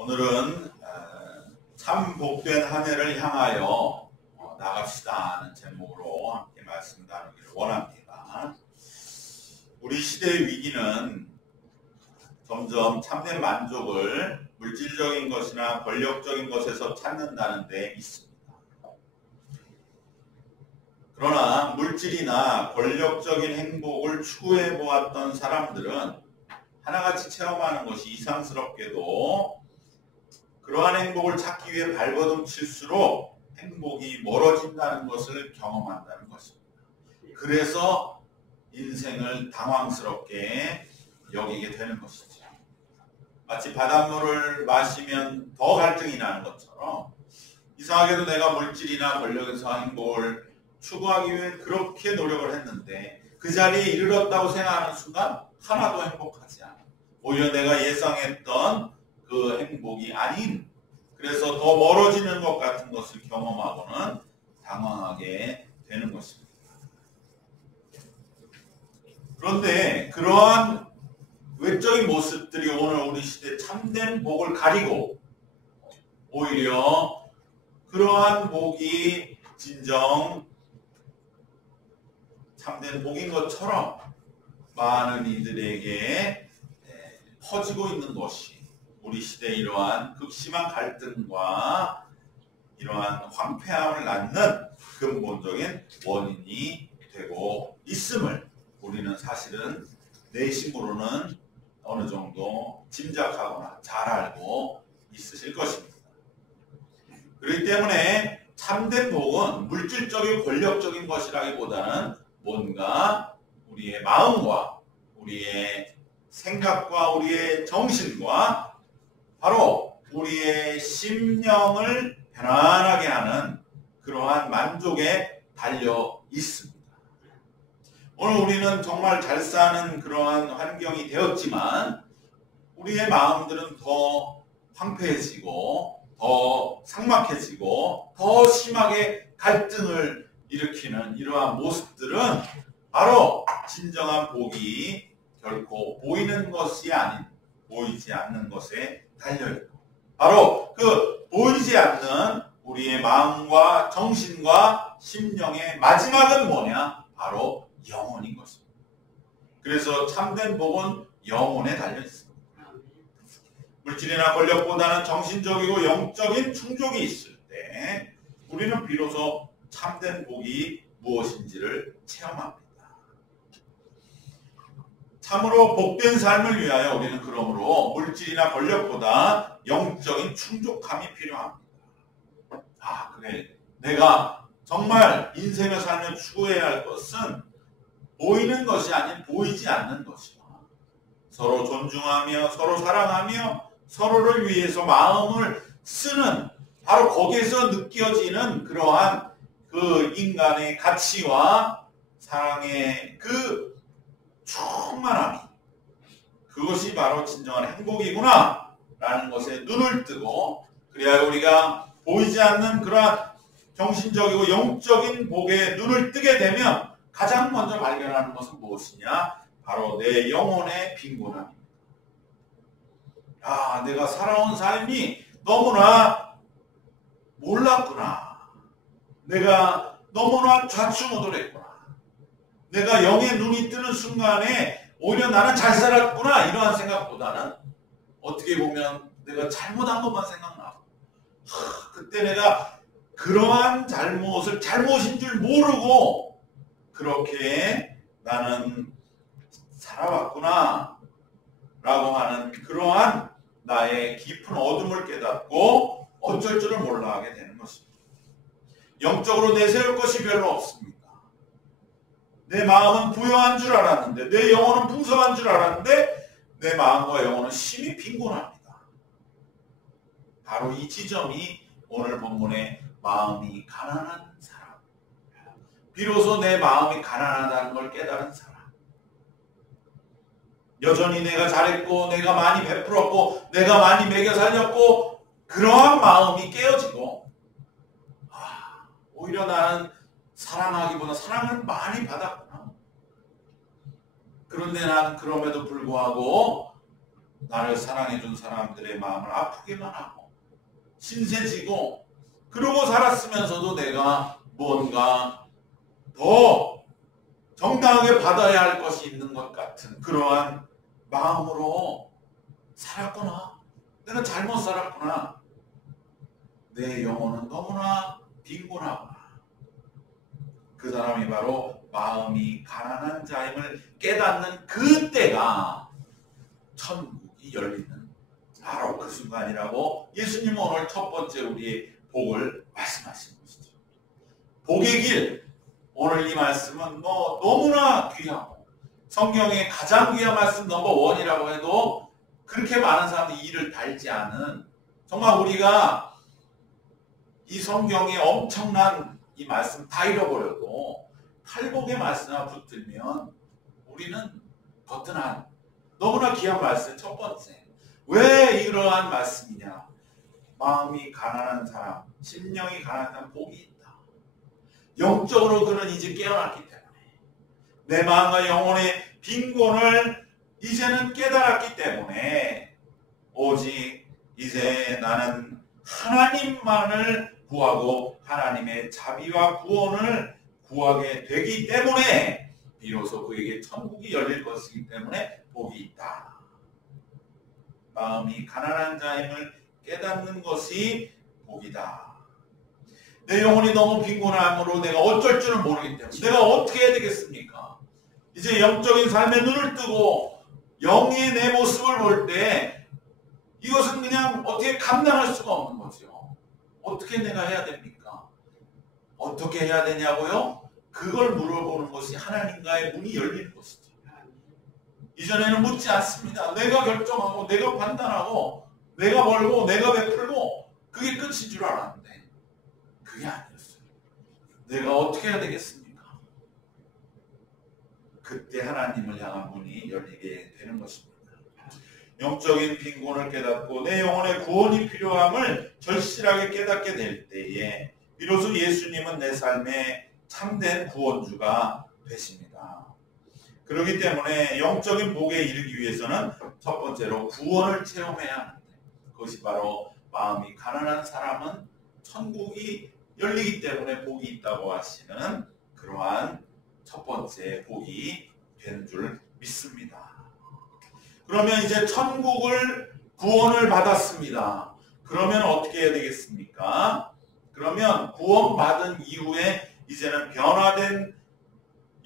오늘은 참 복된 한 해를 향하여 나갑시다 하는 제목으로 함께 말씀 나누기를 원합니다. 우리 시대의 위기는 점점 참된 만족을 물질적인 것이나 권력적인 것에서 찾는다는 데 있습니다. 그러나 물질이나 권력적인 행복을 추구해 보았던 사람들은 하나같이 체험하는 것이 이상스럽게도 그러한 행복을 찾기 위해 발버둥칠수록 행복이 멀어진다는 것을 경험한다는 것입니다. 그래서 인생을 당황스럽게 여기게 되는 것이죠. 마치 바닷물을 마시면 더 갈등이 나는 것처럼 이상하게도 내가 물질이나 권력에서 행복을 추구하기 위해 그렇게 노력을 했는데 그 자리에 이르렀다고 생각하는 순간 하나도 행복하지 않아. 오히려 내가 예상했던 그 행복이 아닌, 그래서 더 멀어지는 것 같은 것을 경험하고는 당황하게 되는 것입니다. 그런데 그러한 외적인 모습들이 오늘 우리 시대 참된 복을 가리고 오히려 그러한 복이 진정 참된 복인 것처럼 많은 이들에게 퍼지고 있는 것이 우리 시대의 이러한 극심한 갈등과 이러한 황폐함을 낳는 근본적인 원인이 되고 있음을 우리는 사실은 내심으로는 어느 정도 짐작하거나 잘 알고 있으실 것입니다. 그렇기 때문에 참된 복은 물질적인 권력적인 것이라기보다는 뭔가 우리의 마음과 우리의 생각과 우리의 정신과 바로 우리의 심령을 편안하게 하는 그러한 만족에 달려 있습니다. 오늘 우리는 정말 잘 사는 그러한 환경이 되었지만 우리의 마음들은 더 황폐해지고 더 삭막해지고 더 심하게 갈등을 일으키는 이러한 모습들은 바로 진정한 복이 결코 보이는 것이 아닌 보이지 않는 것에 달려있고 바로 그 보이지 않는 우리의 마음과 정신과 심령의 마지막은 뭐냐? 바로 영혼인 것입니다. 그래서 참된 복은 영혼에 달려있습니다. 물질이나 권력보다는 정신적이고 영적인 충족이 있을 때 우리는 비로소 참된 복이 무엇인지를 체험합니다. 참으로 복된 삶을 위하여 우리는 그러므로 물질이나 권력보다 영적인 충족함이 필요합니다. 그래. 내가 정말 인생을 살며 추구해야 할 것은 보이는 것이 아닌 보이지 않는 것이다. 서로 존중하며 서로 사랑하며 서로를 위해서 마음을 쓰는 바로 거기에서 느껴지는 그러한 그 인간의 가치와 사랑의 그 충만함이 그것이 바로 진정한 행복이구나 라는 것에 눈을 뜨고 그래야 우리가 보이지 않는 그러한 정신적이고 영적인 복에 눈을 뜨게 되면 가장 먼저 발견하는 것은 무엇이냐? 바로 내 영혼의 빈곤함입니다. 내가 살아온 삶이 너무나 몰랐구나. 내가 너무나 좌충우돌했구나. 내가 영의 눈이 뜨는 순간에 오히려 나는 잘 살았구나 이러한 생각보다는 어떻게 보면 내가 잘못한 것만 생각나고 그때 내가 그러한 잘못을 잘못인 줄 모르고 그렇게 나는 살아왔구나 라고 하는 그러한 나의 깊은 어둠을 깨닫고 어쩔 줄을 몰라 하게 되는 것입니다. 영적으로 내세울 것이 별로 없습니다. 내 마음은 부유한 줄 알았는데 내 영혼은 풍성한 줄 알았는데 내 마음과 영혼은 심히 빈곤합니다. 바로 이 지점이 오늘 본문의 마음이 가난한 사람, 비로소 내 마음이 가난하다는 걸 깨달은 사람, 여전히 내가 잘했고 내가 많이 베풀었고 내가 많이 먹여 살렸고 그러한 마음이 깨어지고 오히려 나는 사랑하기보다 사랑을 많이 받았구나. 그런데 나는 그럼에도 불구하고 나를 사랑해준 사람들의 마음을 아프게만 하고 신세지고 그러고 살았으면서도 내가 뭔가 더 정당하게 받아야 할 것이 있는 것 같은 그러한 마음으로 살았구나. 내가 잘못 살았구나. 내 영혼은 너무나 빈곤하구나. 그 사람이 바로 마음이 가난한 자임을 깨닫는 그때가 천국이 열리는 바로 그 순간이라고 예수님은 오늘 첫 번째 우리의 복을 말씀하신 것이죠. 복의 길, 오늘 이 말씀은 뭐 너무나 귀하고 성경의 가장 귀한 말씀 넘버 원이라고 해도 그렇게 많은 사람들이 이를 달지 않은 정말 우리가 이 성경의 엄청난 이 말씀 다 잃어버려도 팔복의 말씀만 붙들면 우리는 거뜬한 너무나 귀한 말씀 첫 번째. 왜 이러한 말씀이냐? 마음이 가난한 사람, 심령이 가난한 사람 복이 있다. 영적으로 그는 이제 깨어났기 때문에 내 마음과 영혼의 빈곤을 이제는 깨달았기 때문에 오직 이제 나는 하나님만을 구하고 하나님의 자비와 구원을 구하게 되기 때문에 비로소 그에게 천국이 열릴 것이기 때문에 복이 있다. 마음이 가난한 자임을 깨닫는 것이 복이다. 내 영혼이 너무 빈곤함으로 내가 어쩔 줄은 모르기 때문에 내가 어떻게 해야 되겠습니까? 이제 영적인 삶에 눈을 뜨고 영의 내 모습을 볼 때 이것은 그냥 어떻게 감당할 수가 없는 거죠. 어떻게 내가 해야 됩니까? 어떻게 해야 되냐고요? 그걸 물어보는 것이 하나님과의 문이 열리는 것이죠. 이전에는 묻지 않습니다. 내가 결정하고 내가 판단하고 내가 벌고 내가 베풀고 그게 끝인 줄 알았는데 그게 아니었어요. 내가 어떻게 해야 되겠습니까? 그때 하나님을 향한 문이 열리게 되는 것입니다. 영적인 빈곤을 깨닫고 내 영혼의 구원이 필요함을 절실하게 깨닫게 될 때에 비로소 예수님은 내 삶의 참된 구원주가 되십니다. 그렇기 때문에 영적인 복에 이르기 위해서는 첫 번째로 구원을 체험해야 하는데 그것이 바로 마음이 가난한 사람은 천국이 열리기 때문에 복이 있다고 하시는 그러한 첫 번째 복이 되는 줄 믿습니다. 그러면 이제 천국을 구원을 받았습니다. 그러면 어떻게 해야 되겠습니까? 그러면 구원받은 이후에 이제는 변화된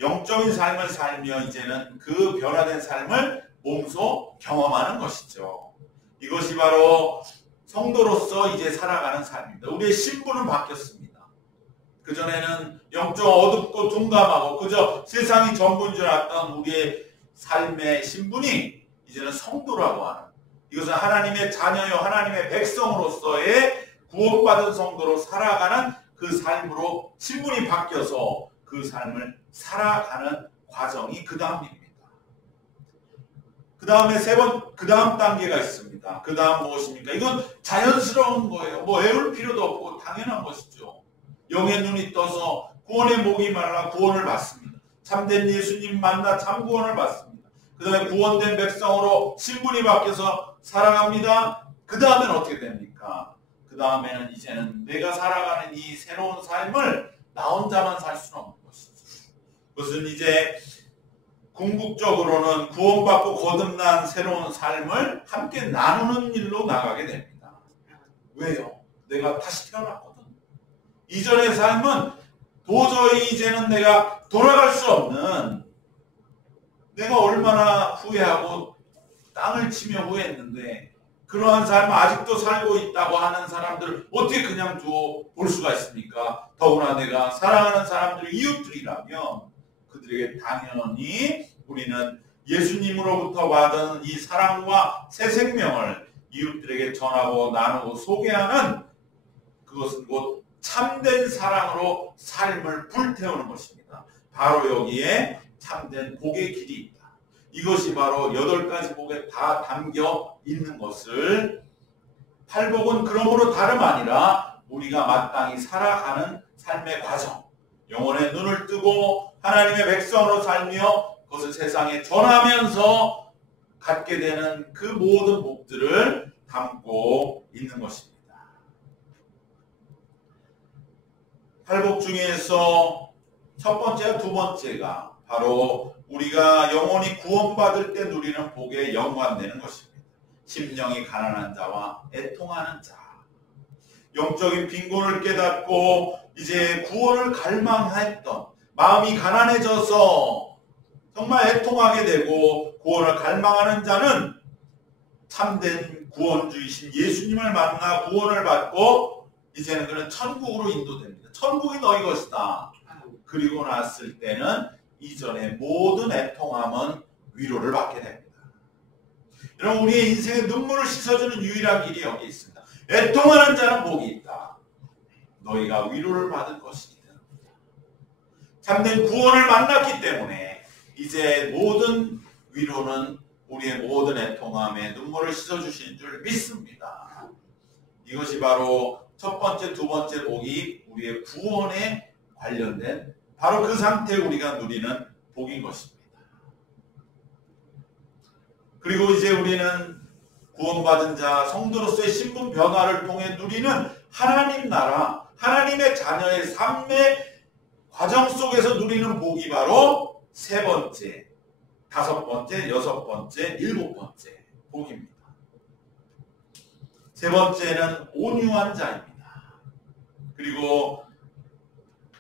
영적인 삶을 살며 이제는 그 변화된 삶을 몸소 경험하는 것이죠. 이것이 바로 성도로서 이제 살아가는 삶입니다. 우리의 신분은 바뀌었습니다. 그전에는 영적 어둡고 둔감하고 그저 세상이 전부인 줄 알았던 우리의 삶의 신분이 이제는 성도라고 하는 이것은 하나님의 자녀요 하나님의 백성으로서의 구원받은 성도로 살아가는 그 삶으로 신분이 바뀌어서 그 삶을 살아가는 과정이 그 다음입니다. 그 다음에 그 다음 단계가 있습니다. 그 다음 무엇입니까? 이건 자연스러운 거예요. 뭐 애울 필요도 없고 당연한 것이죠. 영의 눈이 떠서 구원의 목이 말라 구원을 받습니다. 참된 예수님 만나 참 구원을 받습니다. 그 다음에 구원된 백성으로 신분이 바뀌어서 살아갑니다. 그 다음에는 어떻게 됩니까? 그 다음에는 이제는 내가 살아가는 이 새로운 삶을 나 혼자만 살 수는 없는 것이죠. 그것은 이제 궁극적으로는 구원받고 거듭난 새로운 삶을 함께 나누는 일로 나가게 됩니다. 왜요? 내가 다시 태어났거든. 이전의 삶은 도저히 이제는 내가 돌아갈 수 없는 내가 얼마나 후회하고 땅을 치며 후회했는데 그러한 삶을 아직도 살고 있다고 하는 사람들을 어떻게 그냥 두어 볼 수가 있습니까? 더구나 내가 사랑하는 사람들이 이웃들이라면 그들에게 당연히 우리는 예수님으로부터 받은 이 사랑과 새 생명을 이웃들에게 전하고 나누고 소개하는 그것은 곧 참된 사랑으로 삶을 불태우는 것입니다. 바로 여기에 참된 복의 길이 있다. 이것이 바로 8가지 복에 다 담겨 있는 것을 팔복은 그러므로 다름 아니라 우리가 마땅히 살아가는 삶의 과정, 영혼의 눈을 뜨고 하나님의 백성으로 살며 그것을 세상에 전하면서 갖게 되는 그 모든 복들을 담고 있는 것입니다. 팔복 중에서 첫 번째와 두 번째가 바로 우리가 영혼이 구원받을 때 누리는 복에 연관되는 것입니다. 심령이 가난한 자와 애통하는 자. 영적인 빈곤을 깨닫고 이제 구원을 갈망했던 마음이 가난해져서 정말 애통하게 되고 구원을 갈망하는 자는 참된 구원주이신 예수님을 만나 구원을 받고 이제는 그는 천국으로 인도됩니다. 천국이 너희 것이다. 그리고 났을 때는 이전의 모든 애통함은 위로를 받게 됩니다. 여러분, 우리의 인생의 눈물을 씻어주는 유일한 길이 여기 있습니다. 애통하는 자는 복이 있다. 너희가 위로를 받을 것이기 때문이다. 참된 구원을 만났기 때문에 이제 모든 위로는 우리의 모든 애통함에 눈물을 씻어주시는 줄 믿습니다. 이것이 바로 첫 번째, 두 번째 복이 우리의 구원에 관련된 바로 그 상태에 우리가 누리는 복인 것입니다. 그리고 이제 우리는 구원받은 자, 성도로서의 신분 변화를 통해 누리는 하나님 나라, 하나님의 자녀의 삶의 과정 속에서 누리는 복이 바로 세 번째, 다섯 번째, 여섯 번째, 일곱 번째 복입니다. 세 번째는 온유한 자입니다. 그리고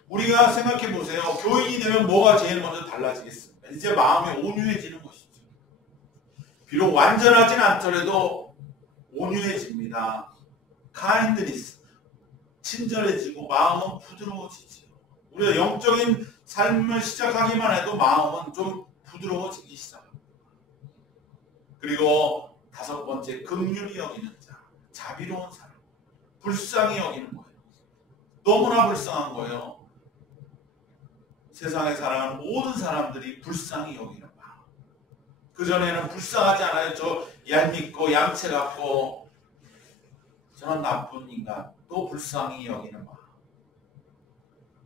우리가 생각해 보세요. 교인이 되면 뭐가 제일 먼저 달라지겠습니까? 이제 마음이 온유해지는 것이죠. 비록 완전하진 않더라도 온유해집니다. kindness, 친절해지고 마음은 부드러워지죠. 우리가 영적인 삶을 시작하기만 해도 마음은 좀 부드러워지기 시작합니다. 그리고 다섯 번째, 긍휼히 여기는 자, 자비로운 사람, 불쌍히 여기는 거예요. 너무나 불쌍한 거예요. 세상에 살아가는 모든 사람들이 불쌍히 여기는 마음. 그전에는 불쌍하지 않아요. 저 얄밉고 양채 같고 저는 나쁜 인간, 또 불쌍히 여기는 마음.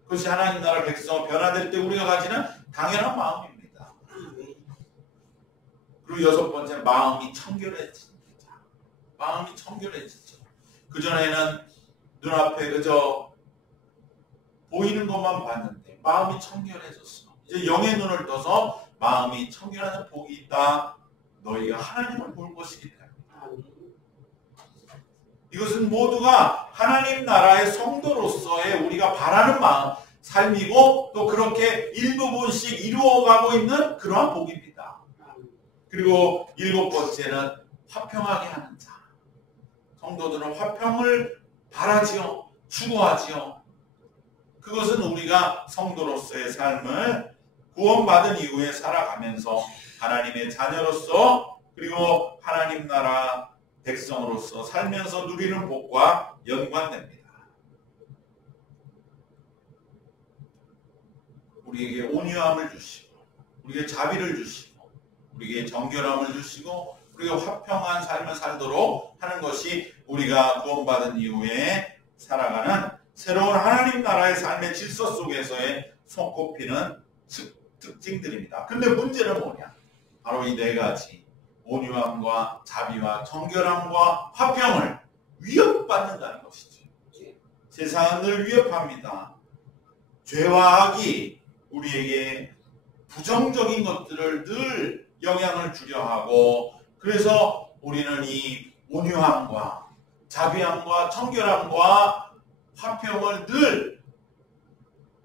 그것이 하나님 나라 백성 변화될 때 우리가 가지는 당연한 마음입니다. 그리고 여섯 번째, 마음이 청결해집니다. 마음이 청결해지죠. 그전에는 눈앞에 그저 보이는 것만 봤는데 마음이 청결해졌어. 이제 영의 눈을 떠서 마음이 청결하는 복이 있다. 너희가 하나님을 볼 것이기 때문이다. 이것은 모두가 하나님 나라의 성도로서의 우리가 바라는 마음, 삶이고 또 그렇게 일부분씩 이루어가고 있는 그러한 복입니다. 그리고 일곱 번째는 화평하게 하는 자. 성도들은 화평을 바라지요. 추구하지요. 그것은 우리가 성도로서의 삶을 구원받은 이후에 살아가면서 하나님의 자녀로서 그리고 하나님 나라 백성으로서 살면서 누리는 복과 연관됩니다. 우리에게 온유함을 주시고 우리에게 자비를 주시고 우리에게 정결함을 주시고 우리가 화평한 삶을 살도록 하는 것이 우리가 구원받은 이후에 살아가는 새로운 하나님 나라의 삶의 질서 속에서의 손꼽히는 특징들입니다. 근데 문제는 뭐냐? 바로 이 네 가지, 온유함과 자비와 정결함과 화평을 위협받는다는 것이죠. 세상은 늘 위협합니다. 죄와 악이 우리에게 부정적인 것들을 늘 영향을 주려 하고, 그래서 우리는 이 온유함과 자비함과 청결함과 화평을 늘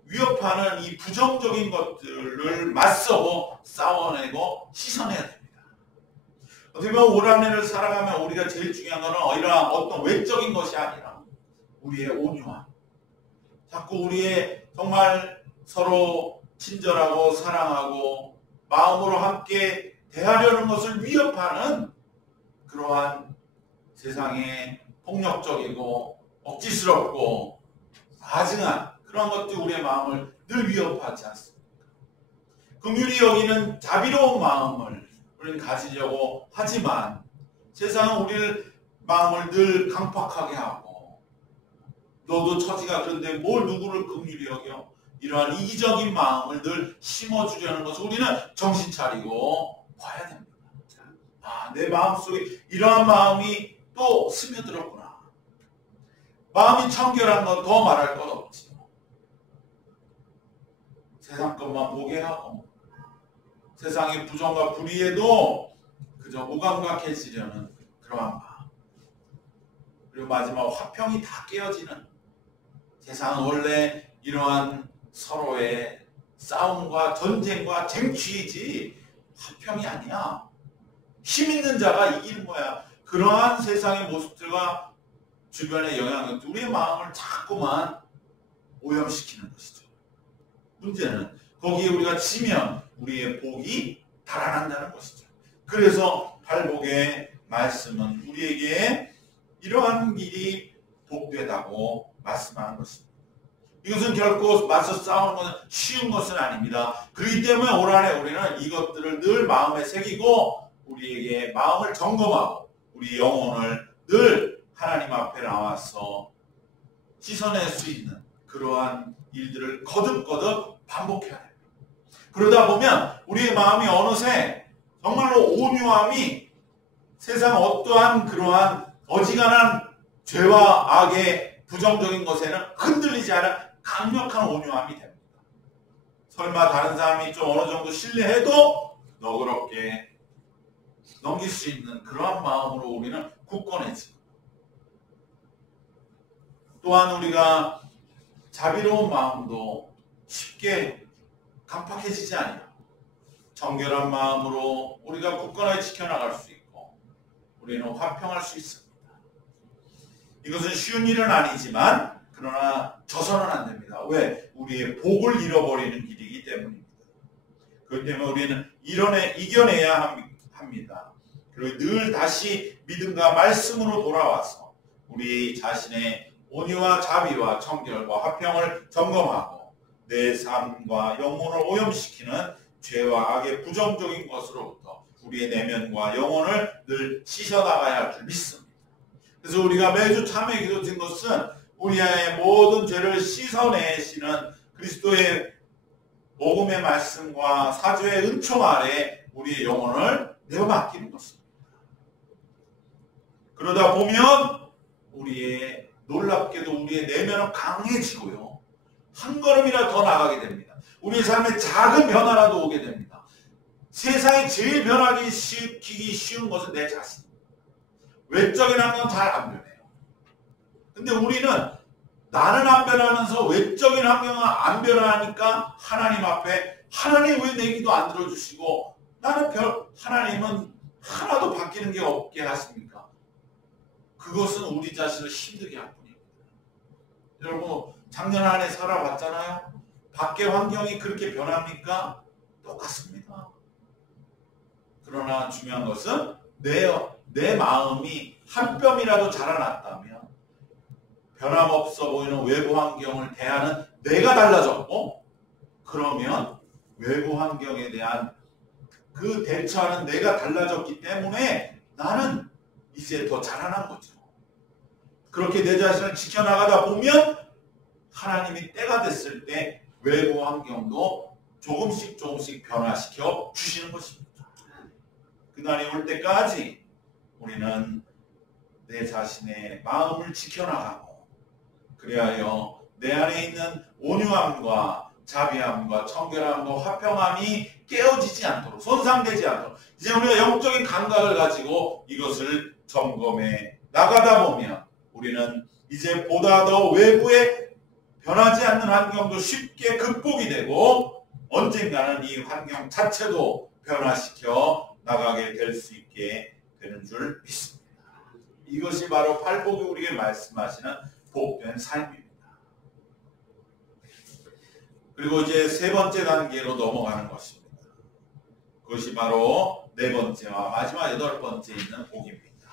위협하는 이 부정적인 것들을 맞서고 싸워내고 씻어내야 됩니다. 어떻게 보면 올 한 해를 살아가면 우리가 제일 중요한 것은 이러한 어떤 외적인 것이 아니라 우리의 온유함, 자꾸 우리의 정말 서로 친절하고 사랑하고 마음으로 함께 대하려는 것을 위협하는 그러한 세상의 폭력적이고 억지스럽고 가증한 그런 것들이 우리의 마음을 늘 위협하지 않습니까? 긍휼히 여기는 자비로운 마음을 우리는 가지려고 하지만 세상은 우리를 마음을 늘 강팍하게 하고, 너도 처지가 그런데 뭘 누구를 긍휼히 여겨? 이러한 이기적인 마음을 늘 심어주려는 것을 우리는 정신 차리고 봐야 됩니다. 내 마음속에 이러한 마음이 또 스며들었구나. 마음이 청결한 건 더 말할 것 없지. 세상 것만 보게 하고 세상의 부정과 불의에도 그저 무감각해지려는 그러한 마음. 그리고 마지막 화평이 다 깨어지는, 세상은 원래 이러한 서로의 싸움과 전쟁과 쟁취이지 화평이 아니야. 힘 있는 자가 이기는 거야. 그러한 세상의 모습들과 주변의 영향력들, 우리의 마음을 자꾸만 오염시키는 것이죠. 문제는 거기에 우리가 지면 우리의 복이 달아난다는 것이죠. 그래서 팔복의 말씀은 우리에게 이러한 길이 복되다고 말씀하는 것입니다. 이것은 결코 맞서 싸우는 것은 쉬운 것은 아닙니다. 그렇기 때문에 올 한해 우리는 이것들을 늘 마음에 새기고 우리에게 마음을 점검하고 우리 영혼을 늘 하나님 앞에 나와서 씻어낼 수 있는 그러한 일들을 거듭거듭 반복해야 됩니다. 그러다 보면 우리의 마음이 어느새 정말로 온유함이 세상 어떠한 그러한 어지간한 죄와 악의 부정적인 것에는 흔들리지 않은 강력한 온유함이 됩니다. 설마 다른 사람이 좀 어느 정도 신뢰해도 너그럽게 넘길 수 있는 그러한 마음으로 우리는 굳건해집니다. 또한 우리가 자비로운 마음도 쉽게 강팍해지지 않아요. 정결한 마음으로 우리가 굳건하게 지켜나갈 수 있고 우리는 화평할 수 있습니다. 이것은 쉬운 일은 아니지만 그러나 져서는 안 됩니다. 왜? 우리의 복을 잃어버리는 길이기 때문입니다. 그렇기 때문에 우리는 이겨내야 합니다. 그리고 늘 다시 믿음과 말씀으로 돌아와서 우리 자신의 온유와 자비와 청결과 화평을 점검하고 내 삶과 영혼을 오염시키는 죄와 악의 부정적인 것으로부터 우리의 내면과 영혼을 늘 씻어나가야 할 줄 믿습니다. 그래서 우리가 매주 참회 기도 드린 것은 우리의 모든 죄를 씻어내시는 그리스도의 복음의 말씀과 사주의 은총 아래 우리의 영혼을 내어 맡기는 것입니다. 그러다 보면 놀랍게도 우리의 내면은 강해지고요. 한 걸음이라 더 나가게 됩니다. 우리의 삶에 작은 변화라도 오게 됩니다. 세상에 제일 변하기 쉬운 것은 내 자신입니다. 외적인 환경은 잘 안 변해요. 근데 우리는 나는 안 변하면서 외적인 환경은 안 변하니까 하나님 앞에 하나님 왜 내 기도 안 들어주시고 하나님은 하나도 바뀌는 게 없게 하십니까? 그것은 우리 자신을 힘들게 할 뿐입니다. 여러분 작년 한 해 살아봤잖아요. 밖의 환경이 그렇게 변합니까? 똑같습니다. 그러나 중요한 것은 내 마음이 한 뼘이라도 자라났다면 변함없어 보이는 외부 환경을 대하는 내가 달라졌고 그러면 외부 환경에 대한 그 대처하는 내가 달라졌기 때문에 나는 이제 더 자라난 거죠. 그렇게 내 자신을 지켜나가다 보면 하나님이 때가 됐을 때 외부 환경도 조금씩 변화시켜 주시는 것입니다. 그날이 올 때까지 우리는 내 자신의 마음을 지켜나가고 그리하여 내 안에 있는 온유함과 자비함과 청결함과 화평함이 깨어지지 않도록 손상되지 않도록 이제 우리가 영적인 감각을 가지고 이것을 점검해 나가다 보면 우리는 이제 보다 더 외부에 변하지 않는 환경도 쉽게 극복이 되고 언젠가는 이 환경 자체도 변화시켜 나가게 될 수 있게 되는 줄 믿습니다. 이것이 바로 팔복이 우리에게 말씀하시는 복된 삶입니다. 그리고 이제 세 번째 단계로 넘어가는 것입니다. 그것이 바로 네 번째와 마지막 여덟 번째에 있는 복입니다.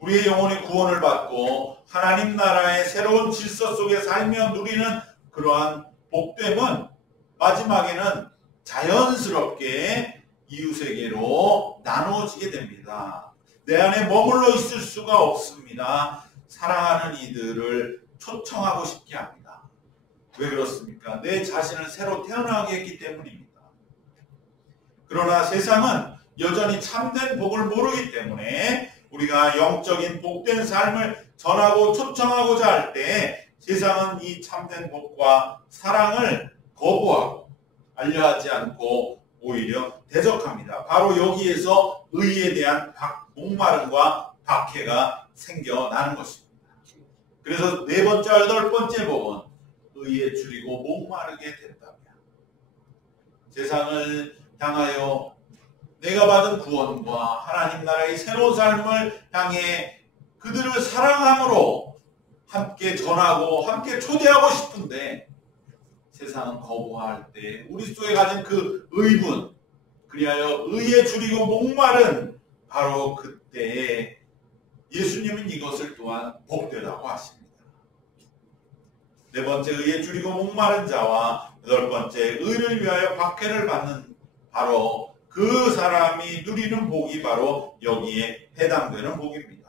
우리의 영혼이 구원을 받고 하나님 나라의 새로운 질서 속에 살며 누리는 그러한 복됨은 마지막에는 자연스럽게 이웃에게로 나누어지게 됩니다. 내 안에 머물러 있을 수가 없습니다. 사랑하는 이들을 초청하고 싶게 합니다. 왜 그렇습니까? 내 자신을 새로 태어나게 했기 때문입니다. 그러나 세상은 여전히 참된 복을 모르기 때문에 우리가 영적인 복된 삶을 전하고 초청하고자 할 때 세상은 이 참된 복과 사랑을 거부하고 알려하지 않고 오히려 대적합니다. 바로 여기에서 의에 대한 목마름과 박해가 생겨나는 것입니다. 그래서 네 번째, 여덟 번째 복은 의에 줄이고 목마르게 된다며. 세상을 향하여 내가 받은 구원과 하나님 나라의 새로운 삶을 향해 그들을 사랑함으로 함께 전하고 함께 초대하고 싶은데 세상은 거부할 때 우리 속에 가진 그 의분, 그리하여 의에 줄이고 목마른 바로 그때에 예수님은 이것을 또한 복되다고 하십니다. 네 번째, 의에 줄이고 목마른 자와 여덟 번째, 의를 위하여 박해를 받는 바로 그 사람이 누리는 복이 바로 여기에 해당되는 복입니다.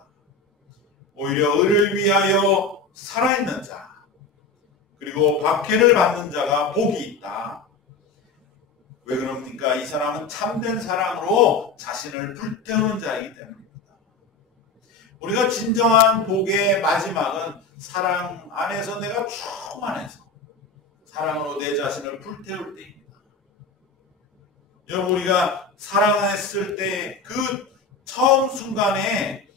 오히려 의를 위하여 살아있는 자, 그리고 박해를 받는 자가 복이 있다. 왜 그럽니까? 이 사람은 참된 사랑으로 자신을 불태우는 자이기 때문입니다. 우리가 진정한 복의 마지막은 사랑 안에서 내가 충만해서 사랑으로 내 자신을 불태울 때입니다. 여러분, 우리가 사랑했을 때 그 처음 순간에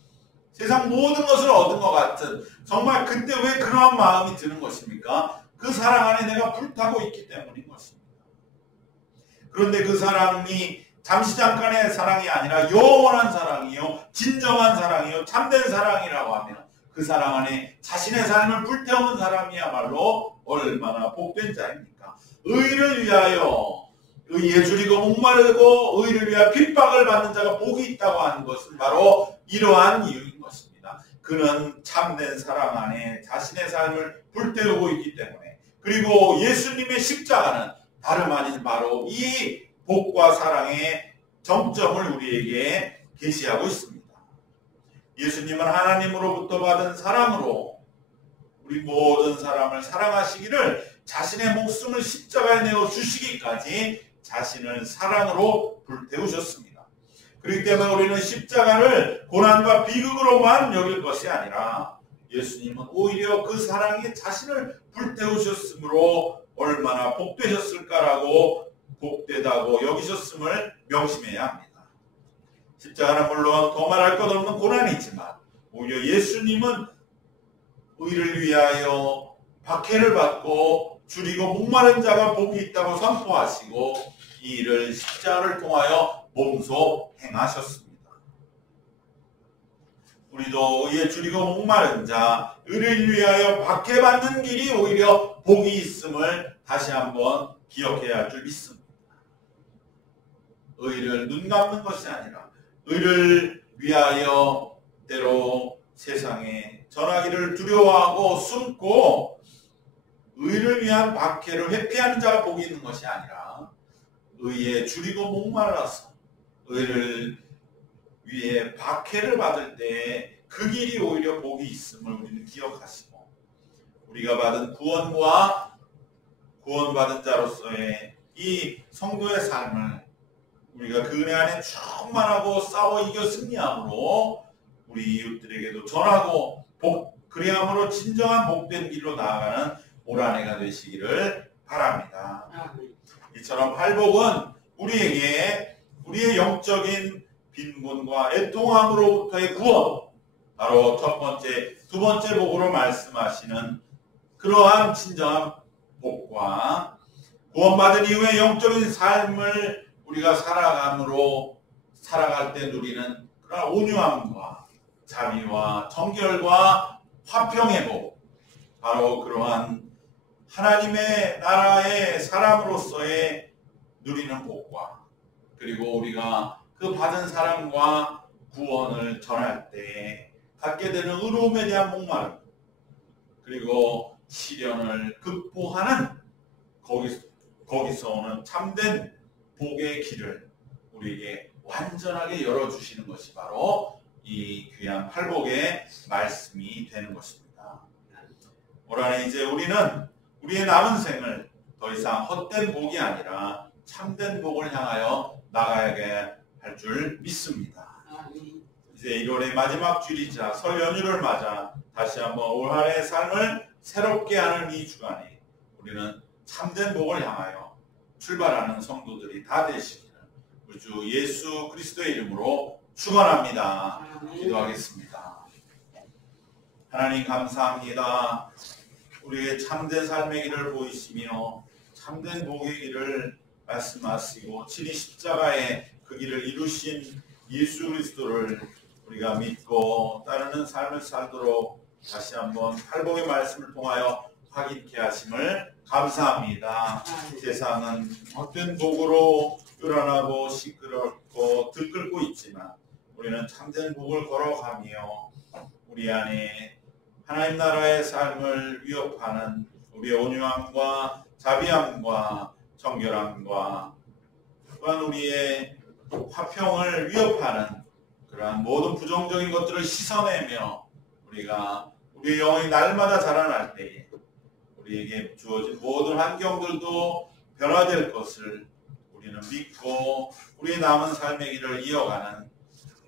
세상 모든 것을 얻은 것 같은, 정말 그때 왜 그러한 마음이 드는 것입니까? 그 사랑 안에 내가 불타고 있기 때문인 것입니다. 그런데 그 사랑이 잠시 잠깐의 사랑이 아니라 영원한 사랑이요, 진정한 사랑이요, 참된 사랑이라고 하면 그 사랑 안에 자신의 삶을 불태우는 사람이야말로 얼마나 복된 자입니까? 의를 위하여, 의에 줄이고 목마르고 의를 위하여 핍박을 받는 자가 복이 있다고 하는 것은 바로 이러한 이유인 것입니다. 그는 참된 사랑 안에 자신의 삶을 불태우고 있기 때문에, 그리고 예수님의 십자가는 다름 아닌 바로 이 복과 사랑의 정점을 우리에게 계시하고 있습니다. 예수님은 하나님으로부터 받은 사랑으로 우리 모든 사람을 사랑하시기를 자신의 목숨을 십자가에 내어 주시기까지 자신을 사랑으로 불태우셨습니다. 그렇기 때문에 우리는 십자가를 고난과 비극으로만 여길 것이 아니라 예수님은 오히려 그 사랑에 자신을 불태우셨으므로 얼마나 복되셨을까라고 복되다고 여기셨음을 명심해야 합니다. 십자가는 물론 더 말할 것 없는 고난이지만 오히려 예수님은 의를 위하여 박해를 받고 줄이고 목마른 자가 복이 있다고 선포하시고 이 일을 십자가를 통하여 몸소 행하셨습니다. 우리도 의에 줄이고 목마른 자, 의를 위하여 박해받는 길이 오히려 복이 있음을 다시 한번 기억해야 할 줄 믿습니다. 의를 눈 감는 것이 아니라 의를 위하여 때로 세상에 전하기를 두려워하고 숨고 의를 위한 박해를 회피하는 자가 복이 있는 것이 아니라 의에 줄이고 목말라서 의를 위해 박해를 받을 때 그 길이 오히려 복이 있음을 우리는 기억하시고 우리가 받은 구원과 구원받은 자로서의 이 성도의 삶을 우리가 그 은혜 안에 충만하고 싸워 이겨 승리함으로 우리 이웃들에게도 전하고 그리함으로 진정한 복된 길로 나아가는 올 한 해가 되시기를 바랍니다. 이처럼 팔복은 우리에게 우리의 영적인 빈곤과 애통함으로부터의 구원, 바로 첫 번째, 두 번째 복으로 말씀하시는 그러한 진정한 복과 구원받은 이후의 영적인 삶을 우리가 살아갈 때 누리는 그런 온유함과 자비와 정결과 화평의 복, 바로 그러한 하나님의 나라의 사람으로서의 누리는 복과 그리고 우리가 그 받은 사랑과 구원을 전할 때 갖게 되는 의로움에 대한 목마름, 그리고 시련을 극복하는 거기서 오는 참된 복의 길을 우리에게 완전하게 열어주시는 것이 바로 이 귀한 팔복의 말씀이 되는 것입니다. 올 한해 이제 우리는 우리의 남은 생을 더 이상 헛된 복이 아니라 참된 복을 향하여 나가야 할 줄 믿습니다. 아멘. 이제 1월의 마지막 주일이자 설 연휴를 맞아 다시 한번 올 한해의 삶을 새롭게 하는 이 주간에 우리는 참된 복을 향하여 출발하는 성도들이 다 되시기를 우리 주 예수 그리스도의 이름으로 축원합니다. 기도하겠습니다. 하나님 감사합니다. 우리의 참된 삶의 길을 보이시며 참된 복의 길을 말씀하시고 친히 십자가의 그 길을 이루신 예수 그리스도를 우리가 믿고 따르는 삶을 살도록 다시 한번 팔복의 말씀을 통하여 확인케 하심을 감사합니다. 세상은 어떤 복으로 요란하고 시끄럽고 들끓고 있지만 우리는 참된 복을 걸어가며 우리 안에 하나님 나라의 삶을 위협하는 우리의 온유함과 자비함과 정결함과 또한 우리의 화평을 위협하는 그러한 모든 부정적인 것들을 씻어내며 우리가 우리의 영혼이 날마다 자라날 때에 우리에게 주어진 모든 환경들도 변화될 것을 우리는 믿고 우리의 남은 삶의 길을 이어가는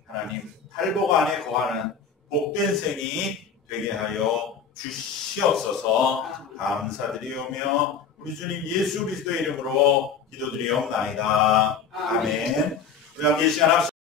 하나님 팔복 안에 거하는 복된 생이 되게 하여 주시옵소서. 감사드리오며 우리 주님 예수 그리스도의 이름으로 기도드리옵나이다. 아멘. 우리 함께 이 시간 합시다.